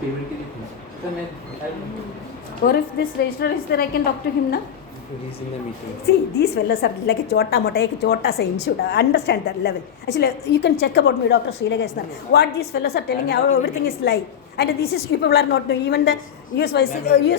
Payment के लिए थी तो मैं Or if this registrar is there, I can talk to him now. he's in the meeting. See, these fellows are like a chota mota, ek chota sa institute. I understand that level. Actually, you can check about me, Dr. Srilega Isnar. What these fellows are telling you, everything is lie. And this is, you people are not doing, even the US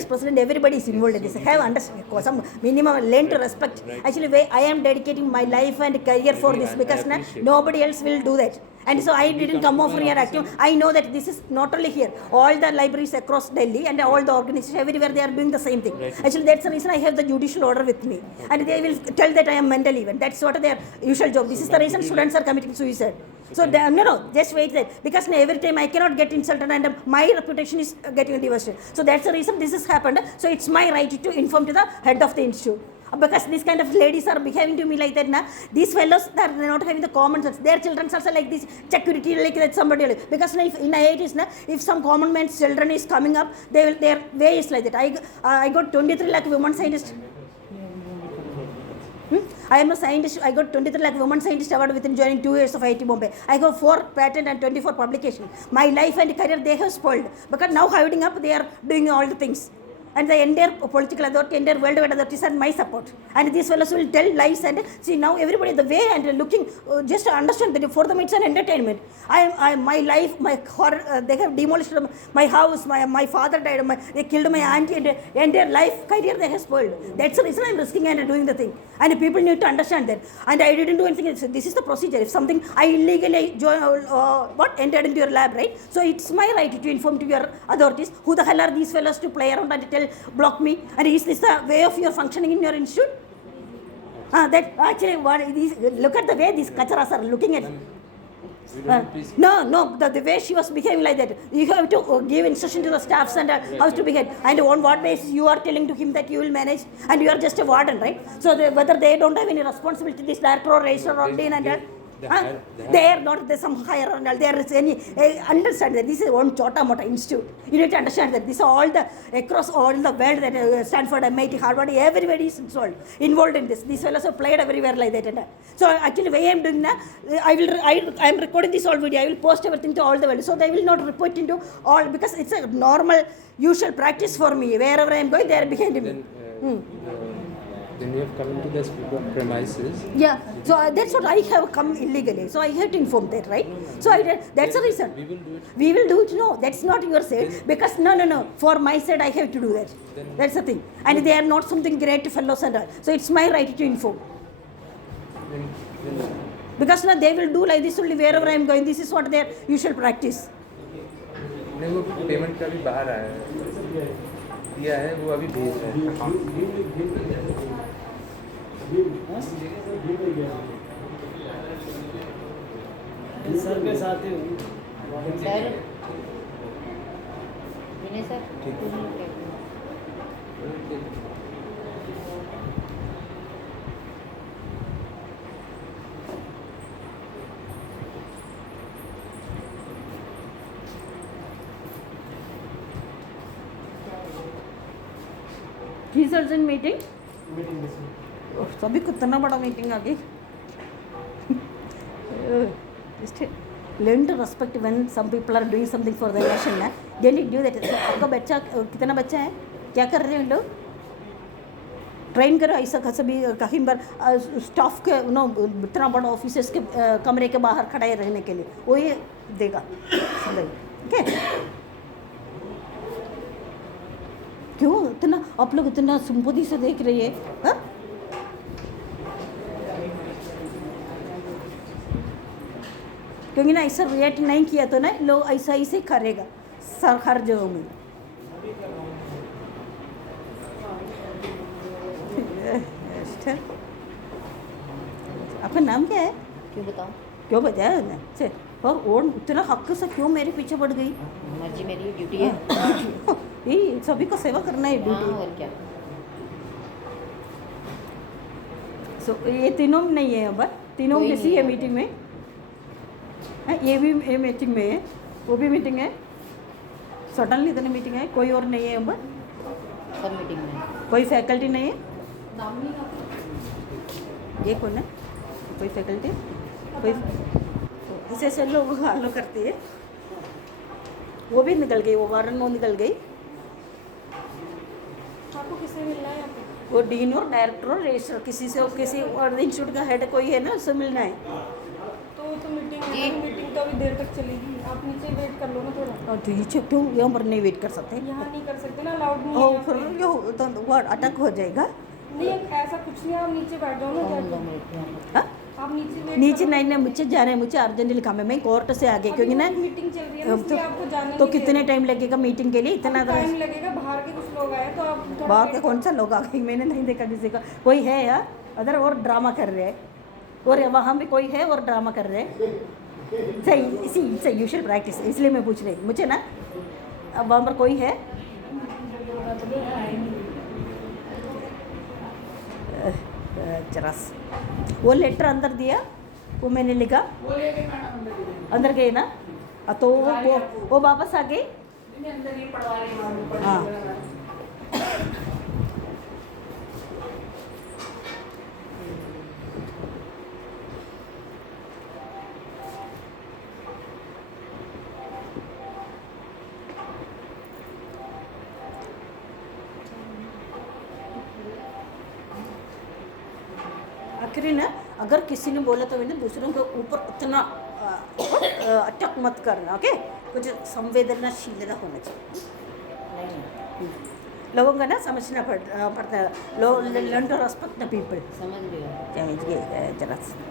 president, everybody is involved in this. I have understand, some minimum, learn to respect. Actually, I am dedicating my life and career for this because nobody else will do that. And so I didn't come over here active. I know that this is not only here. All the libraries across Delhi and all the organizations, everywhere they are doing the same thing. Actually, that's the reason I have the judicial order with me. And they will tell that I am mentally even. That's what their usual job. This is the reason students are committing suicide. So, no, just wait there. Because every time I cannot get insulted and my reputation is getting devastated. So, that's the reason this has happened. So, it's my right to inform to the head of the institute. Because these kind of ladies are behaving to me like that now. These fellows, they are not having the common sense. Their children are also like this security, like that somebody else. Because if in IITs, if some common man's children is coming up, their way is like that. I got 23 lakh women scientists. I am a scientist. I got 23 lakh women scientist award within joining 2 years of IIT Bombay. I got 4 patent and 24 publications. My life and career they have spoiled. Because now hiding up, they are doing all the things. And the entire political authority, entire worldwide authorities are my support. And these fellows will tell lies and see now everybody the way and looking just to understand that for them it's an entertainment. My life, my horror, they have demolished my house, my father died, they killed my auntie, and entire life career they have spoiled. That's the reason I'm risking and doing the thing. And people need to understand that. And I didn't do anything. So this is the procedure. If something I illegally entered into your lab, right? So it's my right to inform to your authorities who the hell are these fellows to play around and tell block me, and is this the way of your functioning in your institute? That actually look at the way these kacharas are looking at. No, the way she was behaving like that. You have to give instruction to the staffs and how to behave. And on what basis you are telling to him that you will manage, and you are just a warden, right? So whether they don't have any responsibility, this director or registrar or dean and they are not some higher or there is any understand that this is one chota mota institute. You need to understand that this is all the across all the world that Stanford, MIT, Harvard, everybody is involved in this. These fellows have played everywhere like that. And so actually, way I am doing that, I am recording this all video. I will post everything to all the world. So they will not report into all because it's a normal, usual practice for me. Wherever I am going, they are behind me. Then you have come into this premises. Yeah, so that's what I have come illegally. So I have to inform that, right? So that's the reason. We will do it. We will do it. No, that's not your side. Because no. For my side, I have to do that. That's the thing. And they are not something great fellows and all. So it's my right to inform. Because now they will do like this only wherever I am going. This is what their usual practice. नहीं वो payment का भी बाहर आया है दिया है वो अभी भेज रहा है सर के साथ ही sir Vinay sir He's also in meeting? सभी को इतना बड़ा मीटिंग आ गई. Just learn to respect when some people are doing something for the nation. ना डेली do that. आपका बच्चा कितना बच्चा है? क्या कर रहे हैं लोग? ट्रेन करो ऐसा कैसे भी कहीं पर स्टाफ के इतना बड़ा ऑफिसर्स के कमरे के बाहर खड़े रहने के लिए वो ये देगा. ओके क्यों इतना आप लोग इतना सिंपैथी से देख रही है? क्योंकि ना ऐसा रिएक्ट नहीं किया तो ना लोग ऐसा ही से करेगा हर जगह में. आपका नाम क्या है? क्यों बताया ना? और इतना हक से क्यों मेरे पीछे पड़ गई? मर्जी मेरी ड्यूटी है. ये सभी को सेवा करना है ड्यूटी. और क्या. सो ये तीनों नहीं है अब तीनों किसी है मीटिंग में. ये भी ये मीटिंग में है वो भी मीटिंग है. सडनली इतनी मीटिंग है. कोई और नहीं है अब. सब मीटिंग में. कोई फैकल्टी नहीं है. ये कौन है? कोई फैकल्टी कोई ऐसे लोग फॉलो करते हैं. वो भी निकल गई, वो वारन वो निकल गई। आपको किससे मिलना है यहाँ पे? वो डीन और डायरेक्टर और रजिस्ट्रार किसी से, किसी और इंस्टीट्यूट का हेड कोई है ना, उससे मिलना है। तो मीटिंग है, मीटिंग तो अभी देर तक चलेगी, आप नीचे वेट कर लो ना थोड़ा। और नीचे क्यों, यहाँ पर नहीं वेट कर सकते? यहाँ नहीं कर सकते ना, अलाउड नहीं ओ है यहाँ फिर पे। ये तो वो अटक हो जाएगा। नहीं ऐसा कुछ नहीं, आप नीचे बैठ जाओ ना दो जाके। मिनट यहाँ पर। हाँ? आप नीचे वेट नीचे करो। नहीं नहीं, मुझे जाना है, मुझे अर्जेंटली काम है, मैं कोर्ट से आगे, क्योंकि ना मीटिंग चल रही है ना, इसलिए आपको जाने तो नहीं दे कितने रहे। टाइम लगेगा मीटिंग के लिए? इतना टाइम लगेगा, बाहर के कुछ लोग आए तो आप थोड़ा बाहर wait के कौन सा लोग आ गए? मैंने नहीं देखा किसी का। कोई है यार अदर और ड्रामा कर रहे हैं, और वहाँ भी कोई है और ड्रामा कर रहे हैं। सही, इसी यूजुअल प्रैक्टिस, इसलिए मैं पूछ रही मुझे ना, अब वहाँ पर कोई है? चरस वो लेटर अंदर दिया, वो मैंने लिखा, अंदर गए ना, तो वो वापस आ गई। हाँ आखिरी ना, अगर किसी ने बोला तो मैंने दूसरों के ऊपर उतना अटैक मत करना, ओके? कुछ संवेदनशीलता होना चाहिए। लोगों का ना समझना पड़ता है, लोग learn to respect the people. समझ गया। समझ गए जरा से।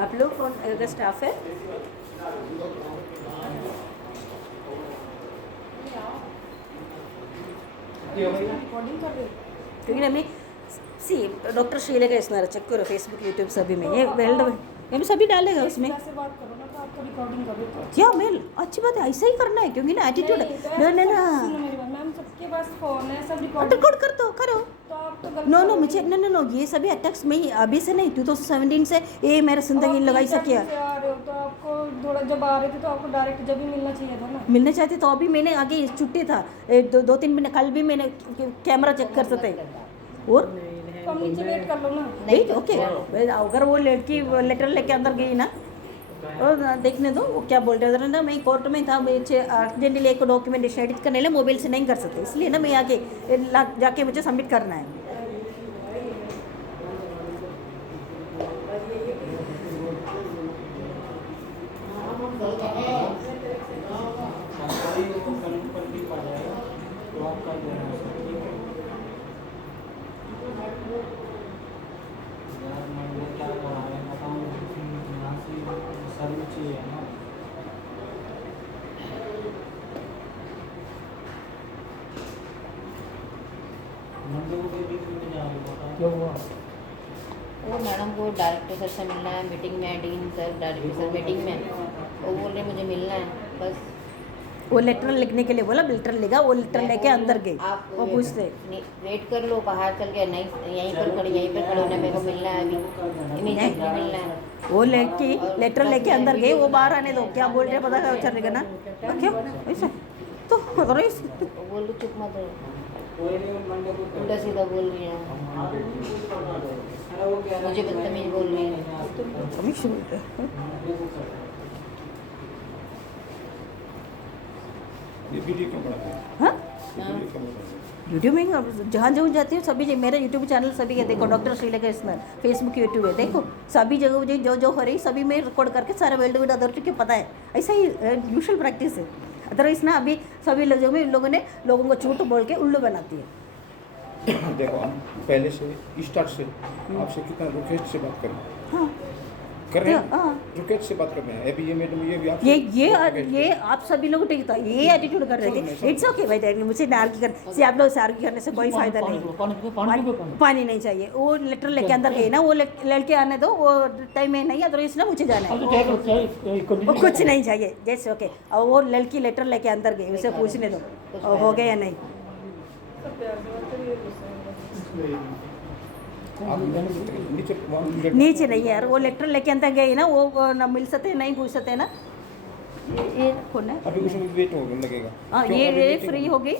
आप लोग कौन अगर स्टाफ है? रिकॉर्डिंग कर रहे हो? क्योंकि ना मैं डॉक्टर शीला का इस्तेमाल चेक करो फेसबुक यूट्यूब सभी में, ये वेल्ड में सभी डालेगा उसमें। से बात करो ना, तो आपको रिकॉर्डिंग करो तो। क्या मेल अच्छी बात है, ऐसा ही करना है, क्योंकि ना एटीट्यूड नहीं, तो ना ना ऐसा ना सब- सुनो मेरी बात, मैम सबके पास फोन है, सब रिकॉर्डिंग। रिकॉर्ड कर दो, करो। तो आप तो गलत नो नो करोगे। मुझे नो नो नो, ये सभी अटैक्स में ही अभी से नहीं, 2017 से ये मेरे जिंदगी लगाई सकिया। से आ रहे हो तो आपको थोड़ा, जब आ रहे थे तो आपको डायरेक्ट जब ही मिलना चाहिए था ना। मिलना चाहते तो अभी मैंने आगे छुट्टी था, दो तीन महीने, कल भी मैंने कैमरा चेक कर सकते और तो हम नीचे वेट कर लो ना। नहीं ओके, अगर वो लड़की लेटर लेके अंदर गई ना, और देखने दो वो क्या बोल रहे हैं ना। मैं कोर्ट में था, मुझे अर्जेंटली एक डॉक्यूमेंट एडिट करने लिए मोबाइल से नहीं कर सकते, इसलिए ना मैं आगे जाके मुझे सबमिट करना है। क्या हुआ? वो मैडम को डायरेक्टर सर से मिलना है, मीटिंग में है, dean sir director sir meeting में है। वो बोल रहे मुझे मिलना है बस। वो लेटर लिखने के लिए बोला, लेटर लेगा, वो लेटर लेके अंदर गई, आप वो पूछते वेट कर लो, बाहर चल गया नहीं, यहीं पर खड़े होना, मेरे को मिलना है अभी, इमीडिएटली मिलना है। वो लेके लेटर लेके अंदर गए, वो बाहर आने दो, क्या बोल रहे पता चलेगा ना। क्या ऐसा तो बोल रही चुप मत रहो, उल्टा सीधा बोल रही है, मुझे बदतमीज बोल रही है। ये वीडियो क्यों बनाते हैं? हाँ वीडियो क्यों बनाते हैं? यूट्यूब में जहाँ जहाँ जाती हूँ सभी जगह, मेरा यूट्यूब चैनल सभी है, देखो डॉक्टर शीला का इसमें फेसबुक यूट्यूब है, देखो सभी जगह मुझे जो जो हो रही सभी में रिकॉर्ड करके सारा वर्ल्ड विद अथॉरिटी को पता है। ऐसा ही यूजुअल प्रैक्टिस है। अदरवाइज ना अभी सभी लोगों में इन लोगों ने लोगों को झूठ बोल के उल्लू बनाती है। देखो हम पहले से स्टार्ट से आपसे कितना रिक्वेस्ट से बात करें, हाँ कर रहे हाँ। हैं जो कैसे बात कर रहे हैं अभी ये मैडम ये भी आप ये आप सभी लोग ठीक था, ये एटीट्यूड कर रहे थे। इट्स ओके भाई, मुझे आर्ग्यू कर से आप लोग से आर्ग्यू करने से कोई फायदा नहीं। पानी नहीं चाहिए, वो लेटर लेके अंदर गए ना, वो लड़के आने दो, वो टाइम में नहीं अदरवाइज ना मुझे जाना है। वो कुछ नहीं चाहिए जैसे ओके, और वो लड़की लेटर लेके अंदर गई, उसे पूछने दो हो गया या नहीं। सब प्यार से बात करिए, गुस्सा है बस। आप नीचे नीचे नहीं यार, वो लेटर लेके अंदर गई ना, वो ना मिल सकते नहीं पूछ सकते ना। ये कौन है? अभी उसमें वेट हो लगेगा। हाँ क्यों? ये अभी ये meeting- फ्री हो गई।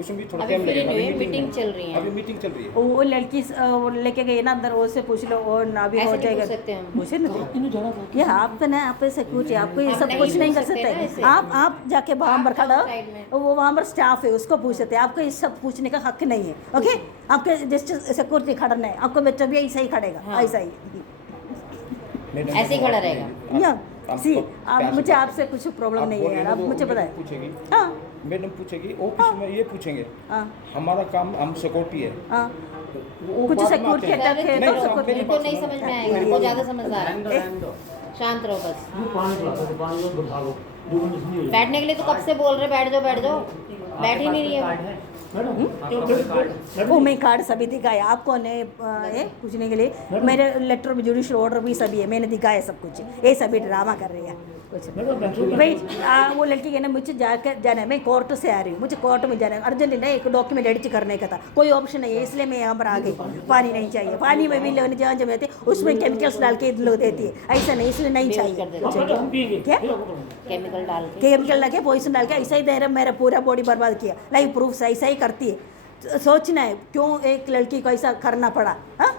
उसमें भी थोड़ा अभी टाइम फ्री लगेगा। नहीं हुई, अभी मीटिंग चल रही है। अभी मीटिंग चल रही है। वो लड़की वो लेके गई ना अंदर, वो से पूछ लो, वो ना भी ऐसे हो नहीं जाएगा। पूछ सकते हम। पूछे ना ये आप ना, आप ऐसे पूछे, आपको ये हम सब नहीं कुछ नहीं पूछ कर सकते ना सकते। ऐसे। आप जाके वहाँ पर खड़ा साइड में। वो वहाँ पर स्टाफ है, उसको पूछ सकते हैं। आपको ये सब पूछने का हक नहीं है। ओके, आपके जस्ट सिक्योरिटी खड़ा है, आपको बच्चा भी ऐसा ही खड़ेगा, हाँ। ऐसा ही। मैडम ऐसे ही खड़ा रहेगा। या आप- सी प्यार से मुझे बात आपसे कुछ प्रॉब्लम आप नहीं बोल है रहे यार, हो आप तो मुझे मैडम बताएं। पूछेगी, हाँ मैडम पूछेगी, ऑफिस में ये पूछेंगे हाँ हमारा काम हम सिक्योरिटी है। हाँ, वो कुछ बाद में सिक्योरिटी आते हैं। अटैक है नहीं, तो साहब, सिक्योरिटी मेरी इनको बात नहीं सुनो। समझ में आएगा, वो ज़्यादा समझदार है। शांत रहो बस। बैठने के लिए तो कब से बोल रहे बैठ जाओ, बैठ ही नहीं रही है वो मैं कार्ड सभी दिखाया आपको ने ये पूछने के लिए। मेरे लेटर में जुडिशल ऑर्डर भी सभी है, मैंने दिखाया सब कुछ। ये सभी ड्रामा कर रही है कुछ भाई। वो लड़की कहना मुझे जाकर जाना है, मैं कोर्ट से आ रही हूँ, मुझे कोर्ट में जाना है अर्जेंट है, एक डॉक्यूमेंट एडिट करने का था, कोई ऑप्शन नहीं है, इसलिए मैं यहाँ पर आ गई। पानी नहीं चाहिए, पानी में भी लेने जहाँ जब रहते उसमें केमिकल्स डाल के लोग देती है, ऐसा नहीं, इसलिए नहीं चाहिए। क्या केमिकल डाल के। केमिकल लगे, पॉइजन डाल के ऐसा ही दे रहे, मेरा पूरा बॉडी बर्बाद किया। लाइव प्रूफ से ऐसा ही करती है। सोचना है क्यों एक लड़की को ऐसा करना पड़ा। हाँ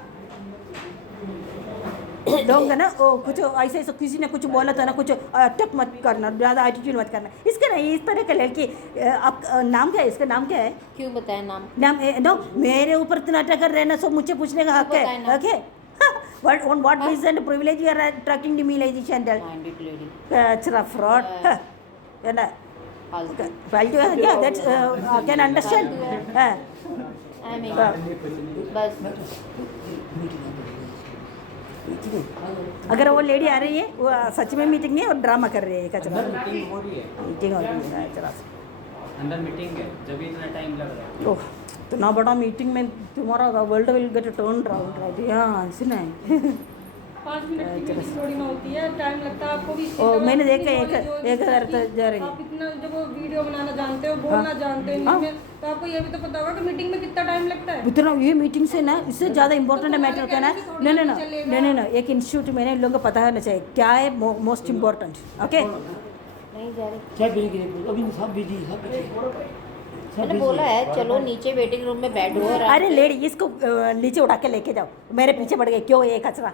लोग है ना, वो कुछ ऐसे ऐसा किसी ने कुछ बोला था ना, कुछ अटक मत करना, ज़्यादा एटीट्यूड मत करना। इसका नहीं, इस तरह का लड़की आप नाम क्या है, इसका नाम क्या है? क्यों बताएं नाम? नाम नो, मेरे ऊपर इतना अटैक कर रहे हैं ना, सब मुझे पूछने का हक बताएं है। नाम। Okay, what on what basis and privilege you are talking to me like this and that? Minded lady. It's a fraud. है ना, फालतू। फालतू है क्या? That's can understand. हाँ आई मीन बस। अगर वो लेडी आ रही है, वो सच में मीटिंग नहीं है और ड्रामा कर रही है कचरा। मीटिंग हो रही है, मीटिंग हो रही है कचरा से। अंदर मीटिंग है, जब इतना टाइम लग रहा है। ओह, इतना बड़ा मीटिंग में तुम्हारा world will get turn round right. हाँ सुना है। 5 मिनट की मीटिंग थोड़ी ना होती है, टाइम लगता है आपको भी। इसी ओ, तरह मैंने अपनी देखा एक- knowledge हो, एक जिससे हज़ार कि तक जा रही है। आप इतना जब वो वीडियो बनाना जानते हो, बोलना जानते हो हाँ। इंग्लिश में, तो आपको ये भी तो पता होगा कि मीटिंग में कितना टाइम लगता है। इतना ये मीटिंग से ना, इससे ज़्यादा इंपॉर्टेंट मैटर क्या ना, नहीं एक इंस्टीट्यूट में इन लोगों को पता होना चाहिए क्या है मोस्ट इम्पोर्टेंट। ओके, नहीं जा रही। क्या बिजी अभी सब बिजी मैंने बोला है चलो नीचे वेटिंग रूम में बैठो और अरे लेडी इसको नीचे उठा के लेके जाओ, मेरे पीछे पड़ गए क्यों ये कचरा?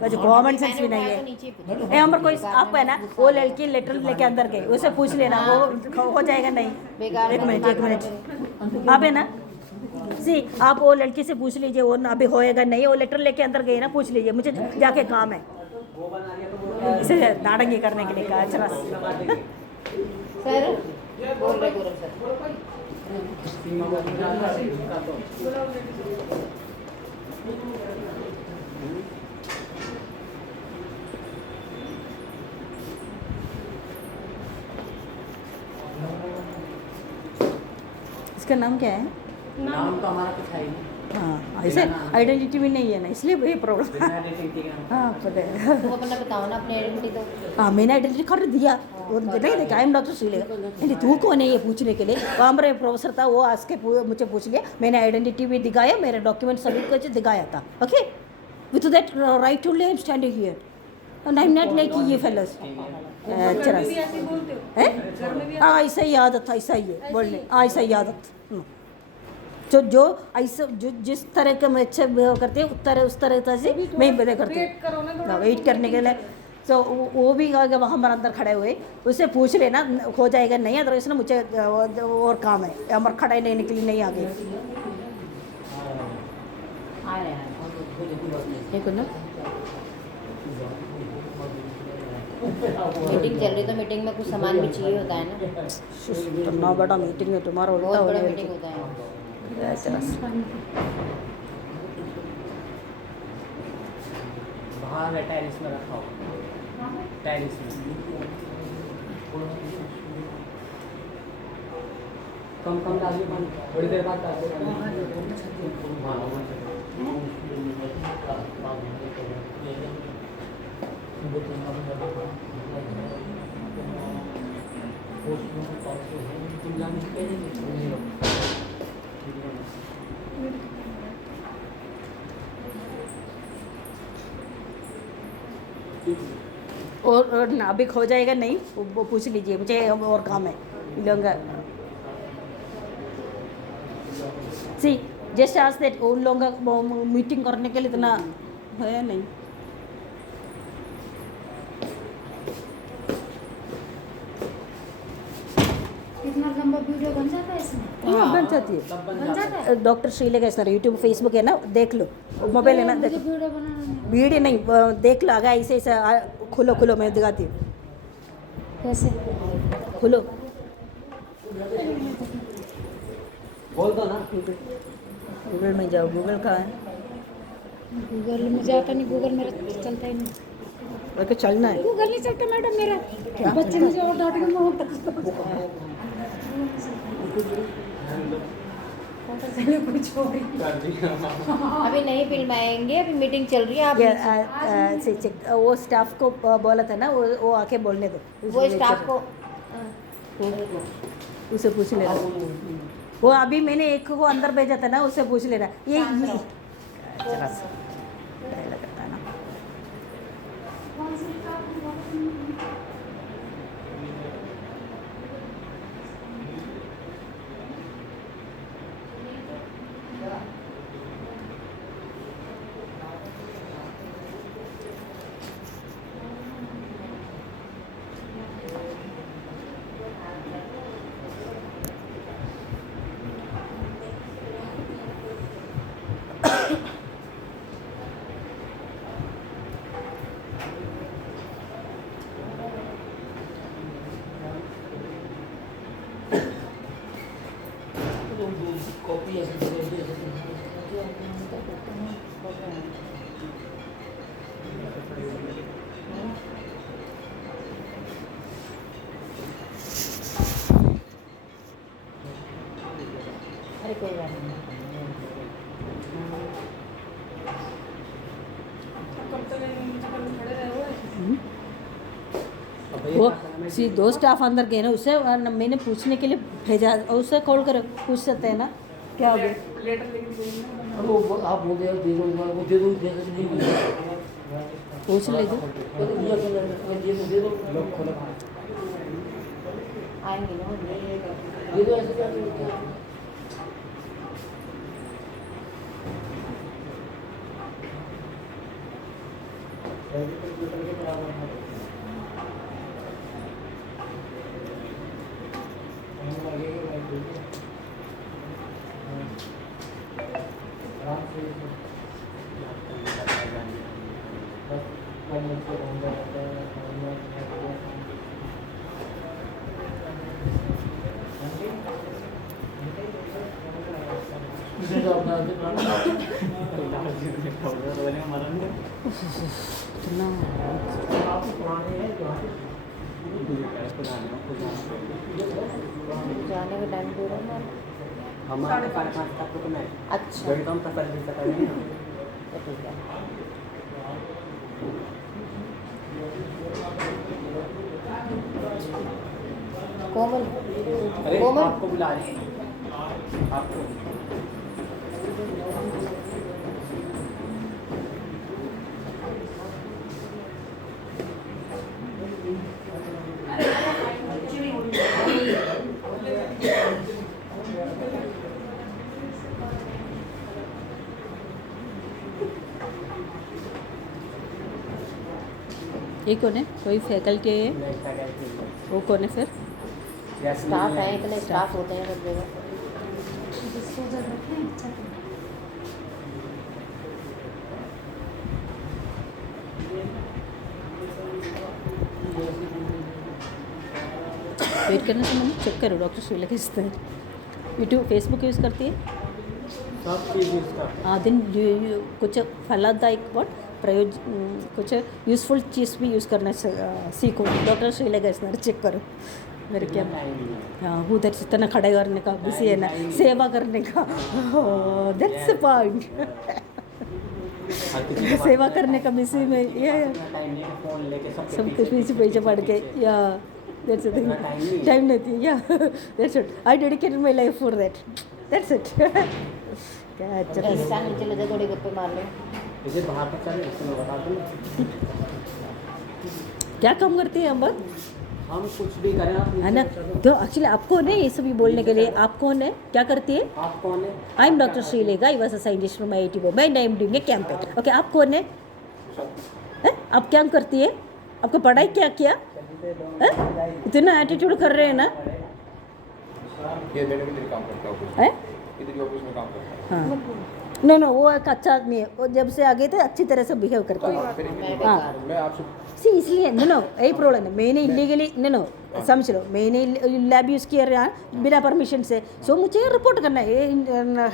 मुझे कॉमन सेंस भी नहीं है। नीचे पूछो। यहाँ पर कोई आपको है ना, वो लड़की लेटर लेके अंदर गई, उसे पूछ लेना, वो हो जाएगा नहीं। बेकार एक मिनट आप है ना, सी आप वो लड़की से पूछ लीजिए, वो ना अभी होएगा नहीं, वो लेटर लेके अंदर गई ना, पूछ लीजिए, मुझे जाके काम है। इसे नाटंगी करने के लिए कहा चला। सर बोल रहे गौरव सर। इसका नाम क्या है? नाम तो हमारा कुछ है ही नहीं। हाँ ऐसे आइडेंटिटी भी नहीं है ना, इसलिए ये प्रॉब्लम है। बिना dating के हम- हाँ पता है। तुम अपना बताओ ना अपनी आइडेंटिटी तो। हाँ मैंने आइडेंटिटी कर दिया, वो नहीं देखा, आई एम डॉक्टर श्रीलेखा। नहीं तू कौन है ये पूछने के लिए? वहाँ पर एक प्रोफेसर था, वो आस के मुझे पूछ लिया, मैंने आइडेंटिटी भी दिखाया, मेरे डॉक्यूमेंट सभी कुछ दिखाया था। Okay, with that right only I am standing here and I am not like ये फेलोज। घर में भी ऐसे ही बोलते हो? है घर में भी हाँ ऐसा ही आदत, ऐसा ही है बोलने, हाँ ऐसा ही आदत। जो ऐसे जो जिस तरह के मैं अच्छे बिहेव करते हैं उस तरह से मैं बिहेव करती वेट करो ना थोड़ा। हूँ। वेट करने के लिए तो वो भी अगर वहाँ पर अंदर खड़े हुए, उससे पूछ लेना हो जाएगा नहीं, अदरवाइज ना मुझे और काम है, हमारे खड़े नहीं निकली नहीं आ गई। आ रहे हैं एक ना मीटिंग चल रही तो मीटिंग में कुछ सामान भी चाहिए होता है ना। इतना बड़ा मीटिंग है तुम्हारा, उल्टा बहुत हो बड़ा गया। मीटिंग होता है। ऐसा बाहर है टेरिस में रखा हुआ, टेरिस में। कम कम डालिए पानी, थोड़ी देर बाद और नाभिक हो जाएगा नहीं वो पूछ लीजिए, मुझे और काम है लोग सी जस्ट आज दैट उन लोगों का मीटिंग करने के लिए इतना है नहीं। कितना लंबा वीडियो बन जाता है इसमें? हाँ बन जाती है। बन जाता है? Doctor Shrilekha sir YouTube Facebook है ना, देख लो, मोबाइल है ना, मुझे देख वीडियो बनाना नहीं। वीडियो नहीं देख लो, आगे ऐसे ऐसे खुलो खुलो मैं दिखाती हूँ, कैसे? खुलो बोल दो ना। गूगल में जाओ, गूगल कहाँ है? गूगल में जाता नहीं, गूगल मेरा चलता ही नहीं। लेके चलना है। गूगल नहीं चलता मैडम मेरा, बच्चे मुझे और डांट के मैं चलिए कुछ और ही। अभी नहीं फिल्माएंगे, अभी मीटिंग चल रही है। आप से चेक वो स्टाफ को बोला था ना, वो आके बोलने दो, वो स्टाफ को उसे पूछ लेना। वो अभी मैंने एक को अंदर भेजा था ना, उससे पूछ लेना। ये जरा सा डायलॉग करता है ना। कॉपी ऐसे दे दे अरे कोई बात नहीं। कब तक नीचे कभी खड़े रहे हुए? वो सी दो स्टाफ अंदर गए ना, उससे मैंने पूछने के लिए भेजा, और उससे कॉल कर पूछ सकते हैं ना क्या हो गया। लेटर लेके देंगे। वो आप बोल दे दे दो, वो दे दो, दे दो नहीं पूछ ले दो। दे दो आएंगे ना दे दो ऐसे क्या जाने का टाइम दे रहा हूँ। हमारे 5:30 तक रुकना है। अच्छा घंटा हम तक सर्विस करेंगे ना। तो ठीक है। कोमल अरे कोमल आपको बुला रहे हैं, आपको। ये कौन है? कोई फैकल्टी है? वो कौन है फिर? स्टाफ है, इतने स्टाफ होते हैं सब जगह। वेट करने से मैंने चेक करो, डॉक्टर श्रीलेखा इस यूट्यूब फेसबुक यूज़ करती है। सब चीज़ इसका दिन कुछ फलादायक वर्ड कुछ यूज़फुल चीज़ भी यूज़ करना सीखो. डॉक्टर श्रीलेखा इस चेक करो मेरे क्या. हाँ उधर इतना खड़े करने का बिजी है ना, सेवा करने का. That's the point. सेवा करने का बिजी में ये टाइम नहीं है, फोन लेके सबके पीछे पड़ के या दैट्स द थिंग. टाइम नहीं थी या that's it. I dedicated my life for that. That's it. क्या अच्छा पाकिस्तान में चले जाओ, थोड़ी गप्पे मार लो. इसे बाहर तक चले, इसमें बता दूँ क्या काम करती है अम्बर, हम कुछ भी करें आप है ना. तो एक्चुअली आप कौन है ये सभी बोलने के लिए, आप कौन है, क्या करती है. आप कौन है? I am doctor Shrilekha. I was a scientist from IIT Bombay and I am doing a campaign. Okay आप कौन है, आप क्या करती है, आपको पढ़ाई क्या किया है? इतना एटीट्यूड कर रहे हैं ना. ये मैंने भी इधर काम करता हूँ, है इधर ही ऑफिस में काम करता हूँ. हाँ नो वो एक अच्छा आदमी है. वो जब से आगे थे अच्छी तरह से बिहेव करते हैं. हाँ मैं आपसे सी इसलिए नो यही प्रॉब्लम है. मैंने इलीगली नो समझ लो, मैंने लैब यूज़ किया रहा बिना परमिशन से. सो मुझे रिपोर्ट करना है.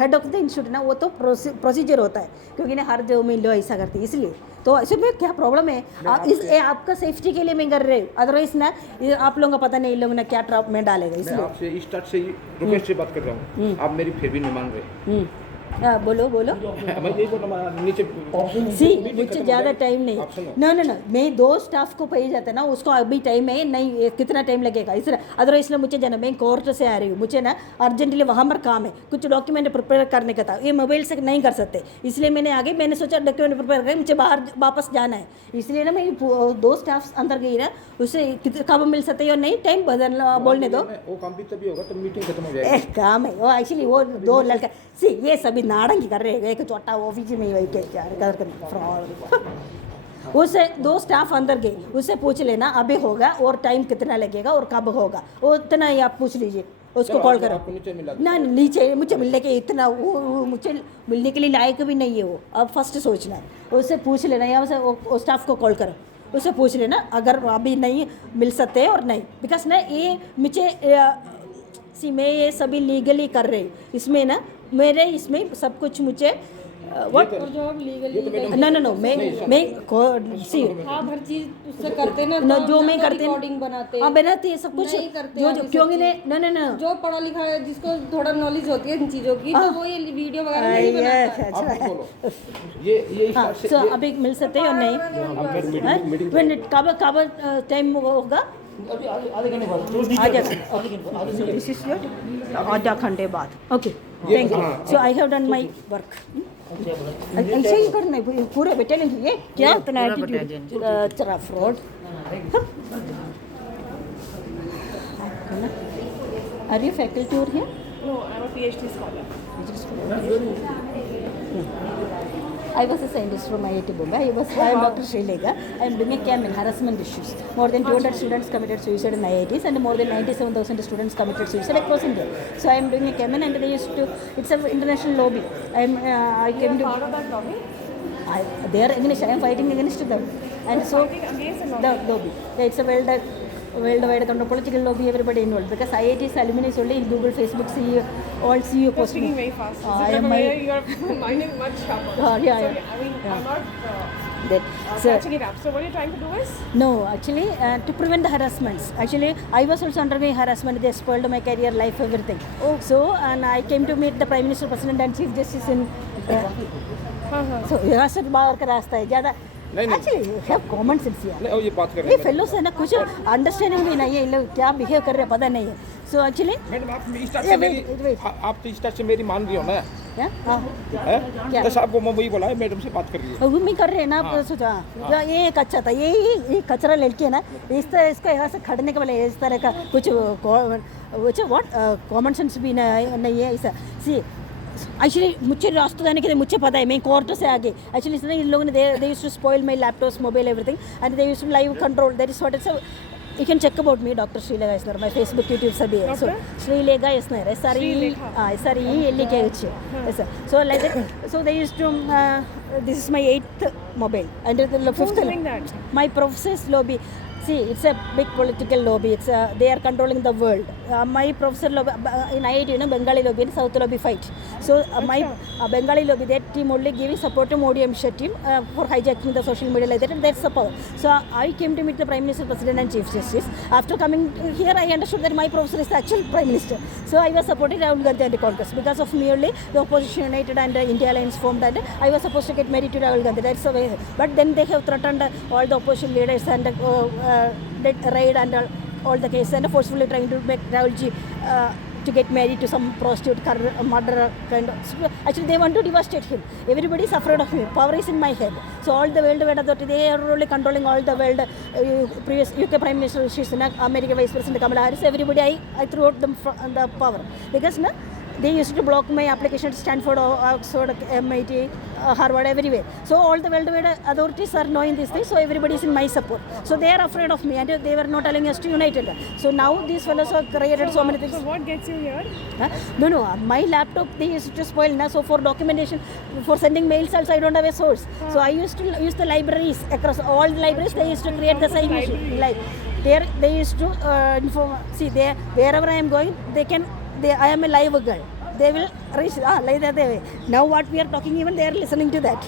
हेड ऑफ द इंस्टीट्यूट ना, वो तो प्रोसीजर होता है क्योंकि ना हर जगह में लो ऐसा करती है. इसलिए तो ऐसे में क्या प्रॉब्लम है. आपका सेफ्टी के लिए मैं कर रही हूँ. अदरवाइज ना आप लोगों का पता नहीं इन लोगों ने क्या ट्रैप में डालेगा. मैं इसलिए आपसे स्टार्ट से ही रिक्वेस्ट से बात कर रहा हूँ, आप मेरी फिर भी नहीं मान रहे. हाँ बोलो मैं यही बोल रहा हूँ, नीचे सी मुझे ज़्यादा टाइम नहीं. ना मैं 2 स्टाफ को पही जाता है ना, उसको अभी टाइम है नहीं. कितना टाइम लगेगा इसलिए. अदरवाइज ना मुझे जाना, मैं कोर्ट से आ रही हूँ, मुझे ना अर्जेंटली वहाँ पर काम है. कुछ डॉक्यूमेंट प्रिपेयर करने का था, ये मोबाइल से नहीं कर सकते. इसलिए मैंने आगे मैंने सोचा डॉक्यूमेंट प्रिपेयर करके मुझे बाहर वापस जाना है. इसलिए ना मैं 2 स्टाफ अंदर गई ना, उससे कब मिल सकते और नहीं टाइम बदलना बोलने दो. वो काम भी तभी होगा तो मीटिंग खत्म हो जाएगी. काम है वो एक्चुअली. वो 2 लड़का सी ये सभी नाड़ंगी कर रहे हैं. एक छोटा ऑफिस में ही वही क्या फ्रॉड. उससे 2 स्टाफ अंदर गए, उससे पूछ लेना अभी होगा और टाइम कितना लगेगा और कब होगा, वो इतना ही आप पूछ लीजिए. उसको कॉल करो. नीचे मिला ना नीचे मुझे मिलने के इतना वो मुझे मिलने के लिए लायक भी नहीं है वो. अब फर्स्ट सोचना है, उससे पूछ लेना या उसे स्टाफ को कॉल करो, उससे पूछ लेना अगर अभी नहीं मिल सकते और नहीं. बिकॉज ना ये मुझे सी मैं ये सभी लीगली कर रही. इसमें ना मेरे इसमें सब कुछ मुझे व्हाट और जो आप लीगली नो मैं सी आप हर चीज उससे करते ना, ना तो जो ना मैं तो करती रिकॉर्डिंग बनाते हाँ बनाती है सब कुछ नहीं करते जो आप जो ये क्योंकि सब ने नो जो पढ़ा लिखा है, जिसको थोड़ा नॉलेज होती है इन चीजों की, तो वो ये वीडियो वगैरह नहीं बनाता. आप कुछ बोलो. ये हाँ स्टार्ट से सो अभी मिल सकते हैं और नहीं. व्हेन कब टाइम होगा अभी आधे घंटे बाद आधा घंटे बाद. Okay thank you. So I have done my work. ऐसे ही करना है पूरे बटालियन. ये क्या इतना एटीट्यूड चला फ्रॉड. आर यू फैकल्टी और here? No, I'm a PhD scholar. I was a scientist from IIT Bombay. I am Dr. Srilekha. I am doing a camp in harassment issues. More than 200 students committed suicide in IITs and more than 97,000 students committed suicide across India. So I am doing a campaign and they used to. It's an international lobby. I came to. Part of that lobby? They are against. I am fighting against them. And so Against the lobby. Yeah, it's a worldwide kind of political lobby. Everybody involved because IIT's alumni is only in Google, Facebook, CEO, all CEO You're posts. speaking very fast. I am You're minding much sharper. yeah. So, I mean, I'm not That, catching it up. So what you're trying to do is? No, actually, to prevent the harassments. Actually, I was also undergoing harassment. They spoiled my career, life, everything. Oh. So, and I came to meet the Prime Minister, President, and Chief Justice in. So, यहाँ से बाहर का रास्ता है ज़्यादा. नहीं. Actually, you have common sense here. नहीं, ये बात कर रहे ये हैं. फेलोस है ना, कुछ अंडरस्टैंडिंग भी नहीं है. ये लोग क्या बिहेव कर रहे हैं पता नहीं है. सो एक्चुअली मैडम आप स्टार्ट से मेरी आप तो स्टार्ट से मेरी मान रही हो ना क्या हाँ है. बस आपको मैं वही बोला है, मैडम से बात कर रही है. वो भी कर रहे हैं ना. आप सोचा ये एक अच्छा था. ये कचरा लड़की है ना, इस तरह इसको यहाँ से खड़ने के वाले इस तरह का कुछ व्हाट कॉमन सेंस भी नहीं है ऐसा. सी एक्चुअली मुझे रास्ता जाने के लिए मुझे पता है. मैं कोर्ट से आगे एक्चुअली इसलिए इन लोगों ने they used to spoil my laptops, mobile, everything and they used to live control. That is what it's. You can check about me, Dr. Srilekha Isner. My Facebook, YouTube, sabi hai. So Srilekha Isner, SRELEKH. Yes, sir. So like that. So they used to. This is my 8th mobile and the 5th. Who's doing that? My professor's lobby. See, it's a big political lobby. They are controlling the world. My professor lobby, in IIT, Bengali lobby and South lobby fight. So my Bengali lobby, that team only giving support to Modi and Shah team for hijacking the social media like that, and that's the power. So I came to meet the Prime Minister, President and Chief Justice. After coming here, I understood that my professor is the actual Prime Minister. So I was supporting Rahul Gandhi and the Congress. Because of me only, the opposition united and India Alliance formed, and I was supposed to get married to Rahul Gandhi. That's the way. But then they have threatened all the opposition leaders and raid and all the cases, and forcefully trying to make Rahulji to get married to some prostitute, murderer kind of. So actually, they want to devastate him. Everybody is afraid of him. Power is in my head. So all the world authority, they are really controlling all the world. Previous UK Prime Minister Rishi Sunak, American Vice President Kamala Harris, everybody, I threw out them the power because they used to block my application to Stanford, Oxford, MIT, Harvard, everywhere. So all the world authorities are knowing this thing. So everybody is in my support. So they are afraid of me, and they were not allowing us to unite. So now these fellows have created so many things. So what gets you here? No, my laptop they used to spoil. So for documentation, for sending mails also, I don't have a source. So I used to use the libraries across all the libraries. They used to create the same issue. Like there, they used to inform. See, there wherever I am going, I am a live girl. They will reach like that way. Now what we are talking, even they are listening to that.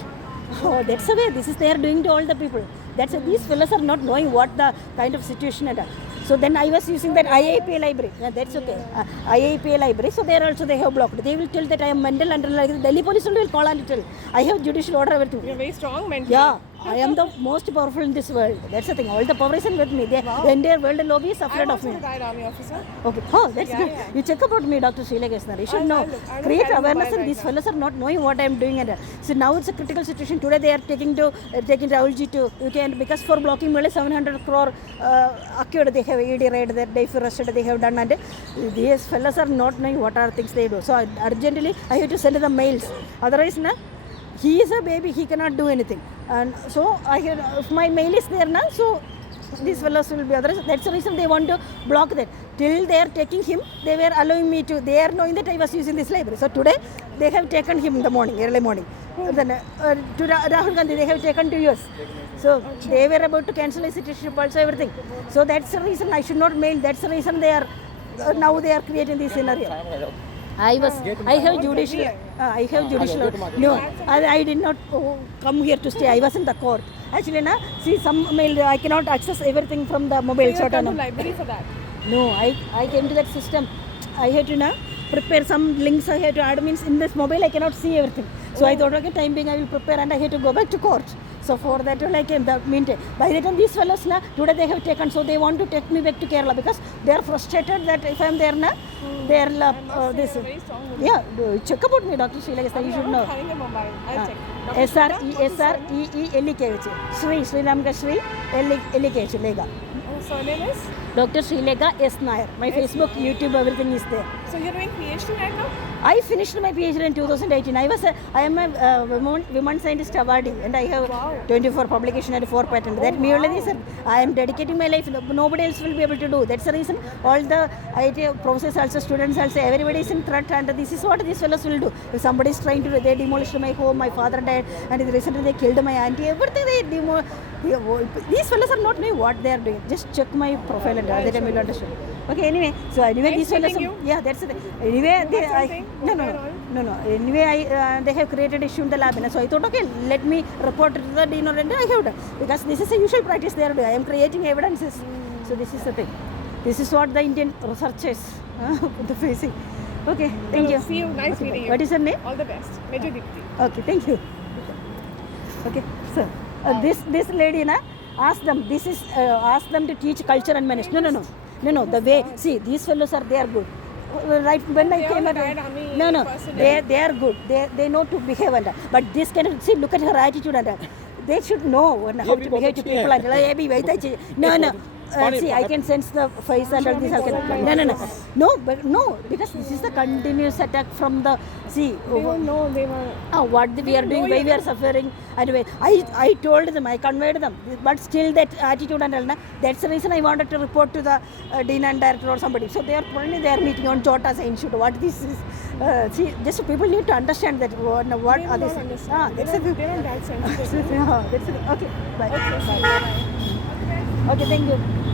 Oh, that's the way. This is they are doing to all the people. These fellows are not knowing what the kind of situation is. So then I was using that IIPA library. That's okay. IIPA library. So there also they have blocked. They will tell that I am mental, and like Delhi police will call and tell. I have judicial order, everything. You're very strong mentally. Yeah. I am the most powerful in this world. That's the thing. All the power is in with me. The entire world lobby is afraid of me. I'm also a retired army officer. Okay. Oh, that's good. Yeah. You check about me, Dr. Sheila Gesner. You should know. I'll Create look awareness, right and these now. fellows are not knowing what I am doing. And so now it's a critical situation. Today they are taking Rahulji to UK, and because for blocking only 700 crore accrued, they have ED raid, that day for arrested, they have done, and these fellows are not knowing what are things they do. So urgently I have to send them mails. Otherwise, he is a baby, he cannot do anything. And so if my mail is there now, so these fellows will be others. That's the reason they want to block that. Till they are taking him, they were allowing me to. They are knowing that I was using this library. So today they have taken him in the morning, early morning. Then to Rahul Gandhi, they have taken to US. So they were about to cancel his citizenship, also everything. So that's the reason I should not mail. That's the reason they are now they are creating this scenario. I have judicial. No, I did not come here to stay. I was in the court. Actually, see, some mail I cannot access everything from the mobile. So you have come to library for that? No, I came to that system. I had to prepare some links. I had to add, means in this mobile I cannot see everything. So I thought, okay, time being I will prepare, and I had to go back to court. So for that I came. Meantime, by the time these fellows today they have taken, so they want to take me back to Kerala because they are frustrated that if I am there they are this. Very strong woman. Yeah, check about me, Dr. Sheila Gesner. You should know. Having a mobile. I'll check. SREELEKH. Sri Ramka Sri LEKH Lega. Surname is? Dr. Srilega S. Nair. My Facebook, YouTube, everything is there. So you're doing PhD right now? I finished my PhD in 2018. I am a women scientist awardee, and I have 24 publication and 4 patents. That merely is I am dedicating my life. Nobody else will be able to do. That's the reason all the IT professors also, students also, everybody is in threat, and this is what these fellows will do. If somebody is trying to, they demolished my home, my father died, and recently they killed my auntie, everything these fellows are not knowing what they are doing. Just check my profile and that time you will understand. Okay, anyway, these fellows, yeah, that's it. Anyway, no. Anyway, they have created issue in the lab, so I thought, okay, let me report to the dean, and I have done, because this is a usual practice they are doing. I am creating evidences. So this is the thing. This is what the Indian researchers are facing. Okay, thank you. See you. Nice meeting you. What is your name? All the best. Major Dipti. Okay, thank you. Okay, sir. This lady, ask them. Ask them to teach culture and manners. No. The way, see, these fellows they are good. Right when I came, they are good. They know to behave and but this kind of, see, look at her attitude and they should know how to behave to people and no. See, I can sense the face and all this. No, because this is the continuous attack from the, see, They don't know they were... what we are doing, why we are suffering. Anyway, I told them, I conveyed them, but still that attitude and all, that's the reason I wanted to report to the dean and director or somebody. So they are meeting on Jyotas Institute. What this is, see, just people need to understand that what They are will these. not understand. That's They're not that sensitive. that's it. Okay, bye. Okay, bye. Okay, thank you.